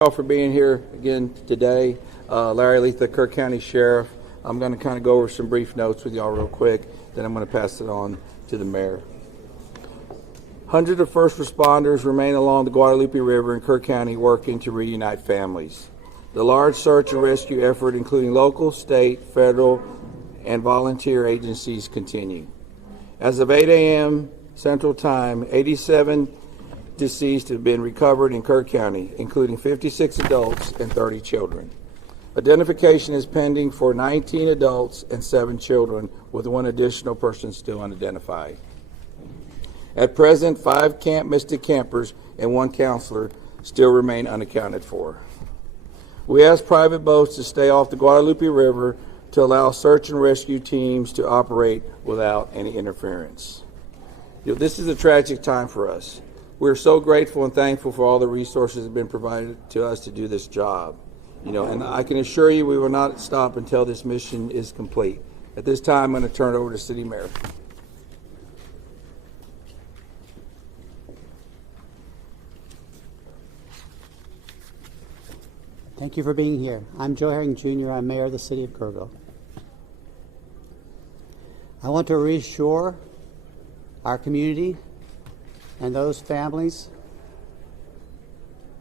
All for being here again today. Larry Letha, Kirk County Sheriff. I'm going to kind of go over some brief notes with y'all real quick, then I'm going to pass it on to the mayor. Hundreds of first responders remain along the Guadalupe River in Kirk County working to reunite families. The large search and rescue effort, including local, state, federal, and volunteer agencies, continue. As of 8 a.m. Central Time, 87 deceased have been recovered in Kirk County, including 56 adults and 30 children. Identification is pending for 19 adults and 7 children, with one additional person still unidentified. At present, 5 Camp Mystic campers and 1 counselor still remain unaccounted for. We ask private boats to stay off the Guadalupe River to allow search and rescue teams to operate without any interference. This is a tragic time for us. We're so grateful and thankful for all the resources that have been provided to us to do this job. And I can assure you we will not stop until this mission is complete. At this time, I'm going to turn it over to City Mayor. Thank you for being here. I'm Joe Herring Jr. I'm Mayor of the City of Kerrville. I want to reassure our community and those families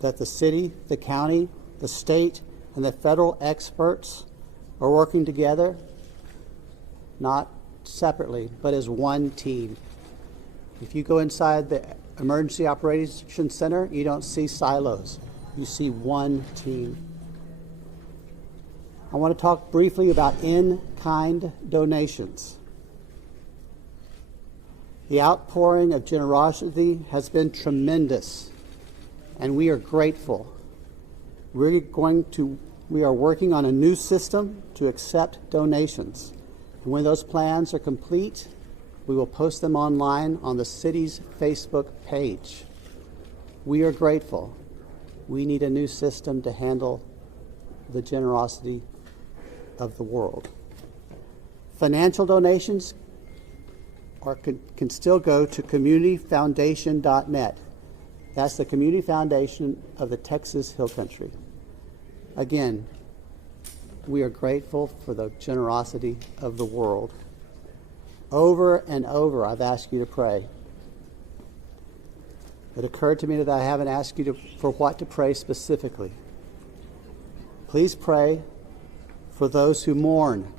that the city, the county, the state, and the federal experts are working together, not separately, but as one team. If you go inside the Emergency Operations Center, you don't see silos. You see one team. I want to talk briefly about in-kind donations. The outpouring of generosity has been tremendous, and we are grateful. We are working on a new system to accept donations. And when those plans are complete, we will post them online on the city's Facebook page. We are grateful. We need a new system to handle the generosity of the world. Financial donations can still go to communityfoundation.net. That's the community foundation of the Texas Hill Country. Again, we are grateful for the generosity of the world. Over and over, I've asked you to pray. It occurred to me that I haven't asked you for what to pray specifically. Please pray for those who mourn,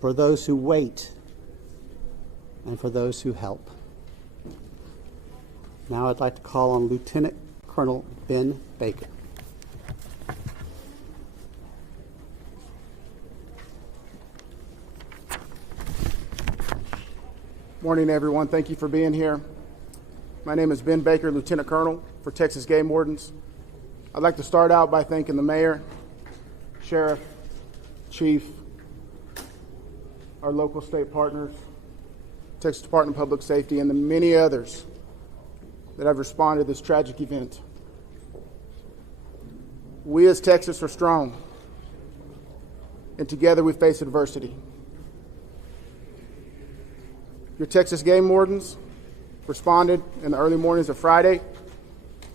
for those who wait, and for those who help. Now I'd like to call on Lieutenant Colonel Ben Baker. Morning, everyone. Thank you for being here. My name is Ben Baker, Lieutenant Colonel for Texas Game Wardens. I'd like to start out by thanking the Mayor, Sheriff, Chief, our local state partners, Texas Department of Public Safety, and the many others that have responded to this tragic event. We as Texas are strong, and together we face adversity. Your Texas Game Wardens responded in the early mornings of Friday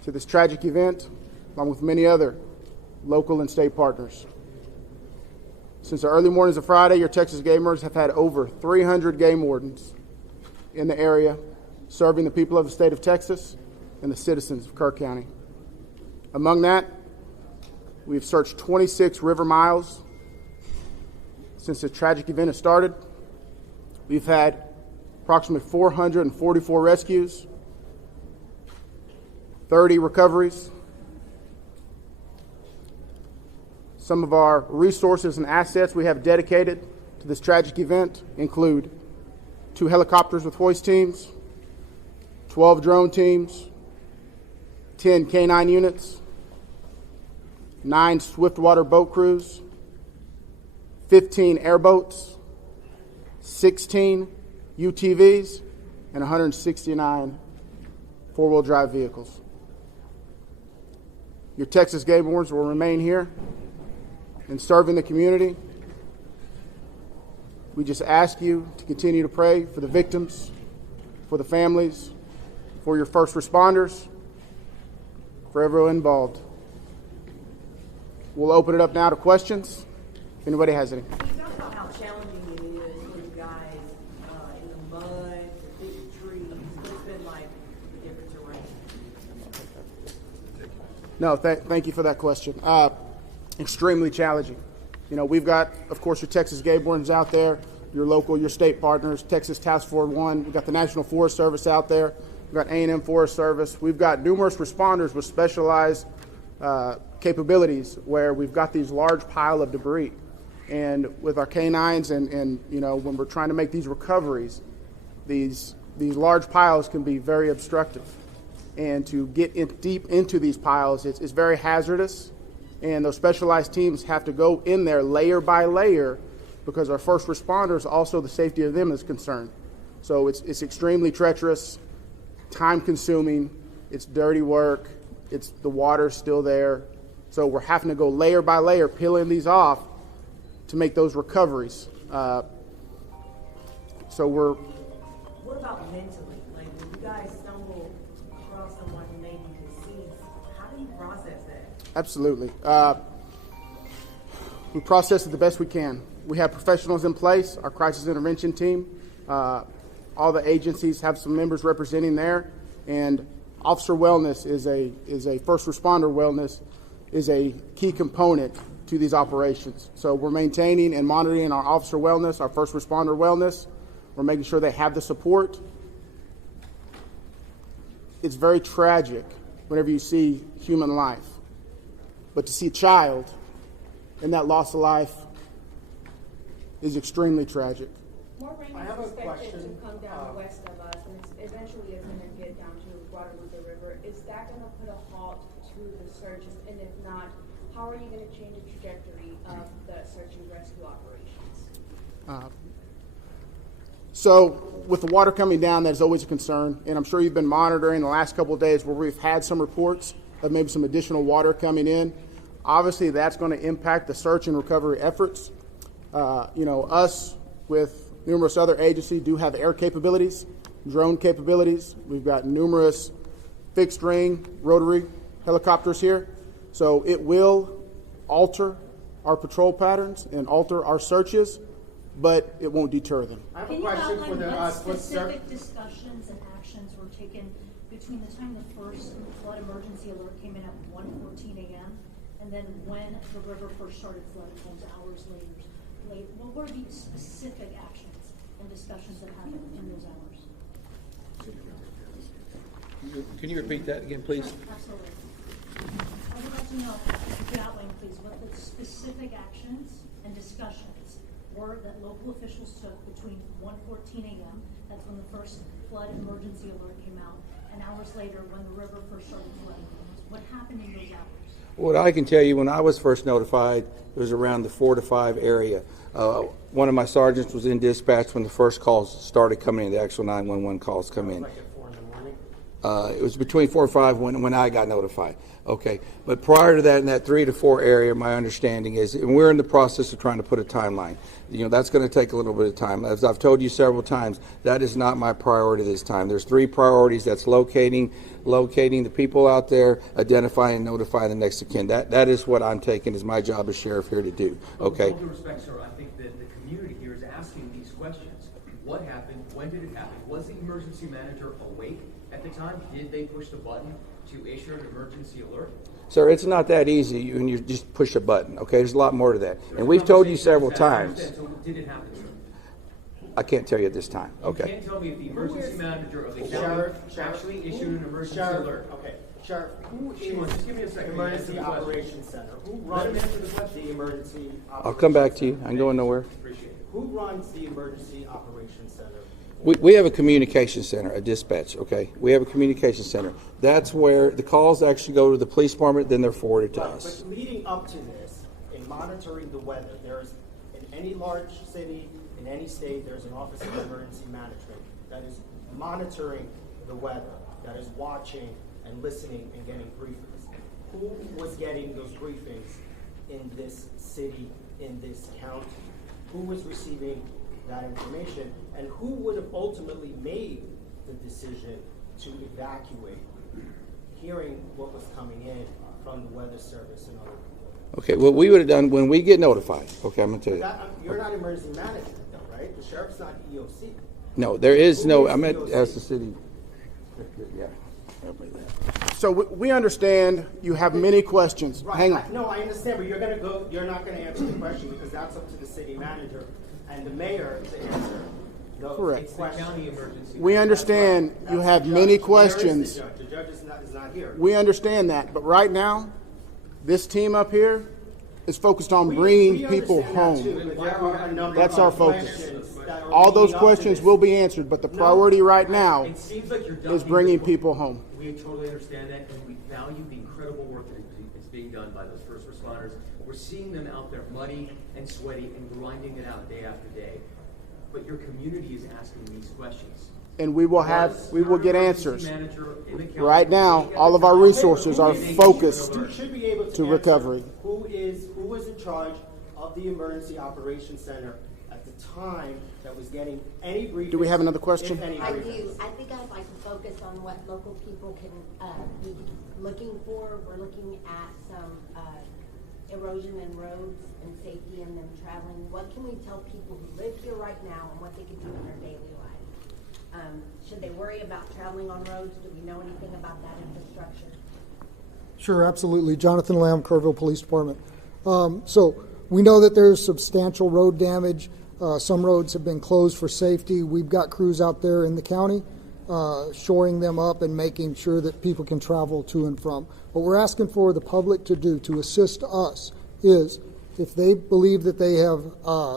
to this tragic event, along with many other local and state partners. Since the early mornings of Friday, your Texas Gamers have had over 300 game wardens in the area, serving the people of the state of Texas and the citizens of Kirk County. Among that, we've searched 26 river miles since the tragic event has started. We've had approximately 444 rescues, 30 recoveries. Some of our resources and assets we have dedicated to this tragic event include 2 helicopters with hoist teams, 12 drone teams, 10 K-9 units, 9 swiftwater boat crews, 15 airboats, 16 UTVs, and 169 four-wheel drive vehicles. Your Texas Game Wardens will remain here and serving the community. We just ask you to continue to pray for the victims, for the families, for your first responders, for everyone involved. We'll open it up now to questions. If anybody has any. Can you talk about how challenging it is for you guys in the mud, the big trees? What's been like the different terrain? No, thank you for that question. Extremely challenging. You know, we've got, of course, your Texas game wardens out there, your local, your state partners, Texas Task Force 1. We've got the National Forest Service out there. We've got A&M Forest Service. We've got numerous responders with specialized capabilities where we've got these large pile of debris. And with our canines and you know, when we're trying to make these recoveries, these large piles can be very obstructive. And to get deep into these piles, it's very hazardous. And those specialized teams have to go in there layer by layer because our first responders, also the safety of them is concerned. So it's extremely treacherous, time-consuming, it's dirty work, the water's still there. So we're having to go layer by layer, peeling these off to make those recoveries. What about mentally? Like when you guys stumble across someone who may be deceased, how do you process that? Absolutely. We process it the best we can. We have professionals in place, our crisis intervention team. All the agencies have some members representing there, and officer wellness is a first responder wellness is a key component to these operations. So we're maintaining and monitoring our officer wellness, our first responder wellness. We're making sure they have the support. It's very tragic whenever you see human life, but to see a child and that loss of life is extremely tragic. More rain is expected to come down west of us, and eventually it's going to get down to Guadalupe River. Is that going to put a halt to the searches? And if not, how are you going to change the trajectory of the search and rescue operations? So with the water coming down, that is always a concern, and I'm sure you've been monitoring the last couple of days where we've had some reports of maybe some additional water coming in. Obviously, that's going to impact the search and recovery efforts. Us with numerous other agencies do have air capabilities, drone capabilities. We've got numerous fixed wing, rotary helicopters here. So it will alter our patrol patterns and alter our searches, but it won't deter them. I have Can a you question outline for the what specific discussions and actions were taken between the time the first flood emergency alert came in at 1:14 a.m. and then when the river first started flooding homes hours later? What were the specific actions and discussions that happened in those hours? Can you repeat that again, please? Absolutely. I would like to know, if you could outline, please, what the specific actions and discussions were that local officials took between 1:14 a.m., that's when the first flood emergency alert came out, and hours later when the river first started flooding. What happened in those hours? What I can tell you, when I was first notified, it was around the 4 to 5 area. One of my sergeants was in dispatch when the first calls started coming in, the actual 911 calls come in. like at 4 in the morning. It was between 4 and 5 when I got notified. Okay, but prior to that, in that 3 to 4 area, my understanding is, and we're in the process of trying to put a timeline. That's going to take a little bit of time. As I've told you several times, that is not my priority this time. There's 3 priorities. That's locating the people out there, identifying and notifying the next of kin. That is what I'm taking as my job as sheriff here to do. Okay. With all due respect, sir, I think that the community here is asking these questions. What happened? When did it happen? Was the emergency manager awake at the time? Did they push the button to issue an emergency alert? Sir, it's not that easy when you just push a button, okay? There's a lot more to that. And we've told you several times. So did it happen, sir? I can't tell you at this time, You okay? can't tell me if the emergency manager of the county Sheriff, actually issued an emergency Sheriff, alert. okay. Sheriff, who Shimon, is just give me a second. Emergency Answer the question. Operations Center? Who Let him runs answer the question. the Emergency I'll come back to you. I ain't going nowhere. Appreciate it. Who runs the Emergency Operations Center? We have a communication center, a dispatch, okay? We have a communication center. That's where the calls actually go to the police department, then they're forwarded to us. But leading up to this, in monitoring the weather, there's, in any large city, in any state, there's an Office of Emergency Management that is monitoring the weather, that is watching and listening and getting briefings. Who was getting those briefings in this city, in this county? Who was receiving that information, and who would have ultimately made the decision to evacuate hearing what was coming in from the Weather Service and other people. Okay, what we would have done when we get notified, okay, I'm going to tell you. You're not emergency management though, right? The sheriff's not EOC. No, there is Who no, is I'm going EOC? to ask the city. Yeah. So we understand you have many questions. Right. Hang on. No, I understand, but you're not gonna answer the question because that's up to the city manager and the mayor to answer those Correct. questions. County emergency. We understand you have That's the many judge. questions. There is the judge. The judge is not here. We understand that, but right now, this team up here is focused on bringing people understand that too, home. but there are a number That's of our focus. questions that are All those leading up to questions this. will be answered, but the priority right now It seems like you're is ducking bringing the- people home. We totally understand that, and we value the incredible work that is being done by those first responders. We're seeing them out there muddy and sweaty and grinding it out day after day. But your community is asking these questions. And we will get answers. Manager in the county, Right now, all of our resources are focused You should be able to to answer recovery. Who was in charge of the emergency operations center at the time that was getting any briefings? Do we have another question? If any I briefings? do. I think I'd like to focus on what local people can be looking for. We're looking at some erosion in roads and safety and them traveling. What can we tell people who live here right now and what they can do in their daily life? Should they worry about traveling on roads? Do we know anything about that infrastructure? Sure, absolutely. Jonathan Lamb, Kerrville Police Department. So we know that there's substantial road damage. Some roads have been closed for safety. We've got crews out there in the county shoring them up and making sure that people can travel to and from. What we're asking for the public to do to assist us is if they believe that they have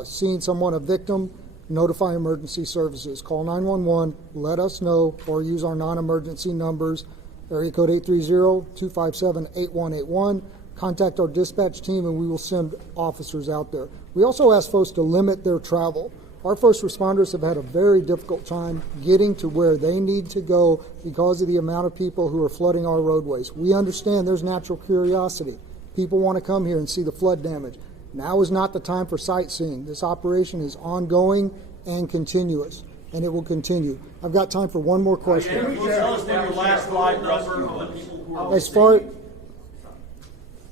seen someone, a victim, notify emergency services. Call 911, let us know, or use our non-emergency numbers, area code 830-257-8181. Contact our dispatch team and we will send officers out there. We also ask folks to limit their travel. Our first responders have had a very difficult time getting to where they need to go because of the amount of people who are flooding our roadways. We understand there's natural curiosity. People want to come here and see the flood damage. Now is not the time for sightseeing. This operation is ongoing and continuous, and it will continue. I've got time for one more question.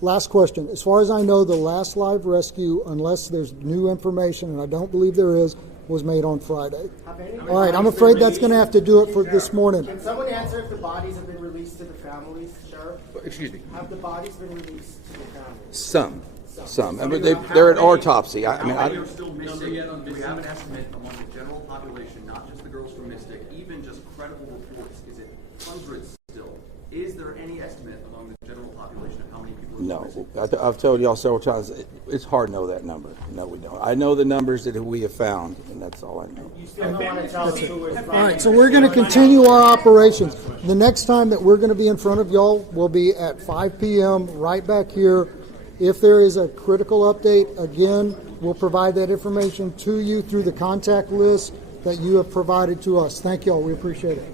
Last question. As far as I know, the last live rescue, unless there's new information, and I don't believe there is, was made on Friday. All right, I'm afraid that's going to have to do it for this morning. Can someone answer if the bodies have been released to the families, Sheriff? Excuse me. Have the bodies been released to the families? Some. I mean, they're at autopsy. How many are still missing? Do we have an estimate among the general population, not just the girls from Mystic, even just credible reports? Is it hundreds still? Is there any estimate among the general population of how many people are missing? No. I've told y'all several times, it's hard to know that number. No, we don't. I know the numbers that we have found, and that's all I know. You still don't want to tell us who was from? All right, so we're going to continue our operations. The next time that we're going to be in front of y'all will be at 5 p.m. right back here. If there is a critical update, again, we'll provide that information to you through the contact list that you have provided to us. Thank y'all. We appreciate it.